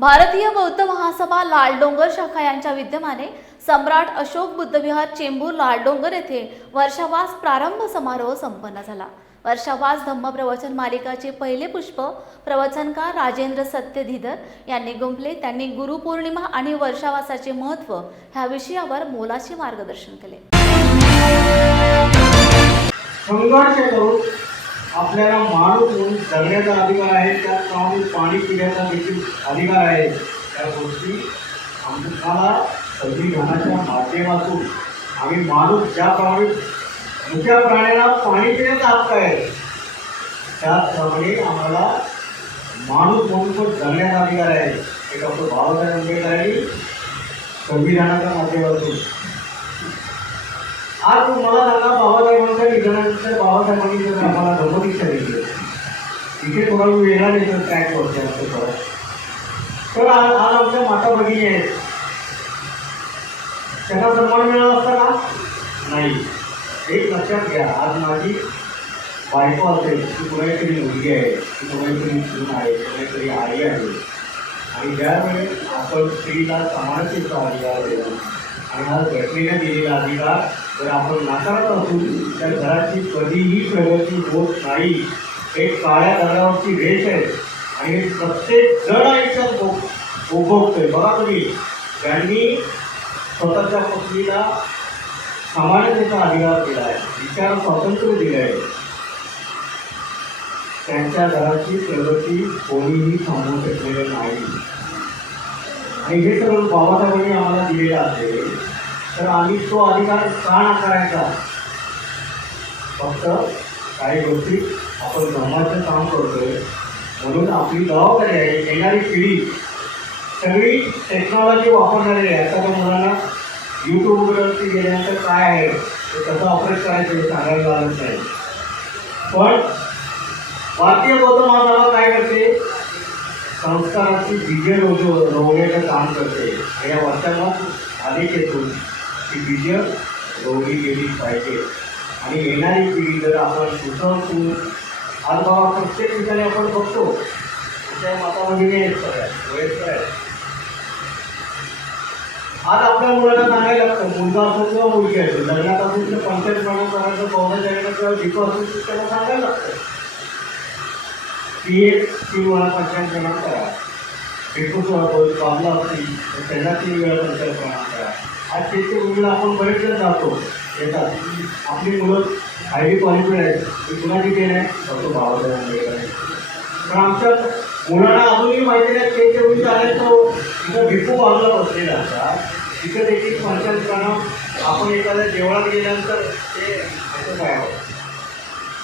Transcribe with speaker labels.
Speaker 1: भारतीय बौद्ध महासभा लालडोंगर शाखा यांच्या विद्यमाने सम्राट अशोक बुद्धविहार चेंबूर लालडोंगर येथे वर्षावास प्रारंभ समारोह संपन्न झाला. वर्षावास धम्म प्रवचन मालिकाचे पहिले पुष्प प्रवचनकार राजेंद्र सत्यधीधर यांनी गुंफले. त्यांनी गुरुपौर्णिमा आणि वर्षावासाचे महत्त्व ह्या विषयावर मोलाचे मार्गदर्शन केले.
Speaker 2: संघर्ष करून आपल्याला माणूस म्हणून जगण्याचा अधिकार आहे त्याचप्रमाणे पाणी पिण्याचा देखील अधिकार आहे? त्या गोष्टी आम्हाला संविधानाच्या माध्यमातून आम्ही माणूस ज्याप्रमाणे दुसऱ्या प्राण्याला पाणी पिण्याचा हक्क आहे त्याचप्रमाणे आम्हाला माणूस म्हणून पण जगण्याचा अधिकार आहे. हे डॉक्टर बाबासाहेब आंबेडकरांनी संविधानाच्या माध्यमातून. आज मला सांगा बाबासाहेबांच्या निधनानंतर बाबासाहेबांनी जर आम्हाला धर्मदीक्षा दिली. इथे कोणाला वेळ नाही तर काय करते असं परत तर आज आज आमच्या माता भगिनी आहेत. त्यांना सन्मान मिळाला असता का? नाही. एक लक्षात घ्या आज माझी बायको असेल ती कुणातरी मुलगी आहे ती कुणातरी सून आहे कुणातरी आई आहे. आणि ज्यावेळी आपण स्त्रीला समानतेचा अधिकार देतो. आणि हा घटनेने दिलेला अधिकार जर आपण नाकारत असू तर घराची कधीही प्रगती होत नाही. एक काळ्या दगडावरची रेष आहे. आणि प्रत्येक जण याच्यात भोग बघा तुम्ही त्यांनी स्वतःच्या पत्नीला समानतेचा अधिकार दिला आहे विचार स्वातंत्र्य दिलं आहे त्यांच्या घराची प्रगती कोणीही थांबवू शकलेलं नाही. आणि हे सगळं बाबासाहेबांनी आम्हाला दिलेलं असेल तर आम्ही तो अधिकार का नाकारायचा? फक्त काही गोष्टी आपण धर्माचं काम करतोय. म्हणून आपली जबाबदारी आहे येणारी पिढी सगळी टेक्नॉलॉजी वापरणारी आहे. आता त्या मुलांना यूट्यूबवरती गेल्यानंतर काय आहे? ते कसं ऑपरेट करायचं हे सांगायला लागत नाही. पण भारतीय बौद्ध महासभा काय करते? संस्काराची बीजे रोज रोवण्याचं काम करते. या वाक्याला अनेक येतो ती विजय रोवली गेली पाहिजे. आणि येणारी पिढी जर आपण सुसंस्कृत आज बाबा प्रत्येक ठिकाणी आपण बघतो त्या मातामध्ये आहेत सगळ्या वयस्कर आहेत. आज आपल्या मुलांना सांगायला लागतं मुलगा असो किंवा मुलगी असो लग्नात असेल तर पंचायत प्रमाण करायचं पौधा जायचं किंवा जिको असेल तर त्याला सांगायला लागतं. ती एक तीन वेळा पंचायत प्रमाण करा एकूण बाबला असतील तर त्यांना तीन वेळा पंचायत प्रमाण करा आज शेतकरी मुलं आपण बरेच जण जातो येतात. आपली मुलं हायली क्वालिफाईड आहेत ती कुणाची तिथे आहे डॉक्टर बाबासाहेब आंबेडकर आहे. पण आमच्या मुलांना अजूनही माहिती नाही ते मुली आले तो इथं भिपू बाजूला बसलेला असतात. तिथं देखील पंचायत प्रमाण आपण एखाद्या देवळात गेल्यानंतर ते असं काय